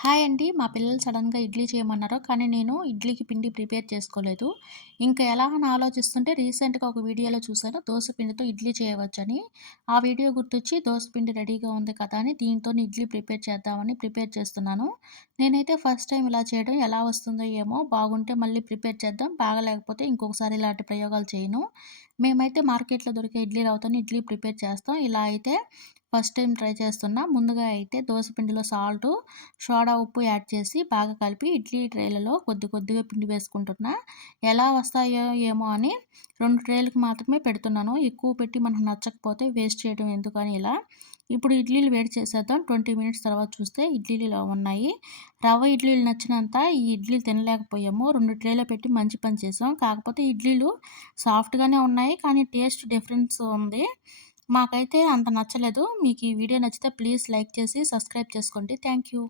Hi అండి. మా పిల్లలు సడెన్‌గా ఇడ్లీ చేయమన్నారు. కానీ నేను ఇడ్లీకి పిండి ప్రిపేర్ చేసుకోలేదు. ఇంకా ఎలా అని ఆలోచిస్తుంటే రీసెంట్‌గా ఒక వీడియోలో చూసాను దోస పిండితో ఇడ్లీ చేయవచ్చని. ఆ వీడియో గుర్తొచ్చి దోస పిండి రెడీగా ఉంది కదా అని దీనితోని ఇడ్లీ ప్రిపేర్ చేద్దామని ప్రిపేర్ చేస్తున్నాను. నేనైతే ఫస్ట్ టైం ఇలా చేయడం ఎలా వస్తుందో ఏమో! బాగుంటే మళ్ళీ ప్రిపేర్ చేద్దాం. బాగాలేకపోతే ఇంకొకసారి ఇలాంటి ప్రయోగాలు చేయను. మేమైతే మార్కెట్‌లో దొరికే ఇడ్లీ రవ్వతోని ఇడ్లీ ప్రిపేర్ చేస్తాం. ఇలా అయితే ఫస్ట్ టైం ట్రై చేస్తున్నా. ముందుగా అయితే దోస పిండిలో సాల్టు, సోడా ఉప్పు యాడ్ చేసి బాగా కలిపి ఇడ్లీ ట్రేలలో కొద్ది కొద్దిగా పిండి వేసుకుంటున్నా. ఎలా వస్తాయో ఏమో అని 2 ట్రేలకు మాత్రమే పెడుతున్నాను. ఎక్కువ పెట్టి మనకు నచ్చకపోతే వేస్ట్ చేయడం ఎందుకని ఇలా. ఇప్పుడు ఇడ్లీలు వేడి చేసేద్దాం. 20 మినిట్స్ తర్వాత చూస్తే ఇడ్లీలు ఇలా ఉన్నాయి. రవ్వ ఇడ్లీలు నచ్చినంత ఈ ఇడ్లీలు తినలేకపోయాము. 2 ట్రేలో పెట్టి మంచి పని చేసాం. కాకపోతే ఇడ్లీలు సాఫ్ట్‌గానే ఉన్నాయి. కానీ టేస్ట్ డిఫరెన్స్ ఉంది. మాకైతే అంత నచ్చలేదు. మీకు ఈ వీడియో నచ్చితే ప్లీజ్ లైక్ చేసి సబ్స్క్రైబ్ చేసుకోండి. Thank you.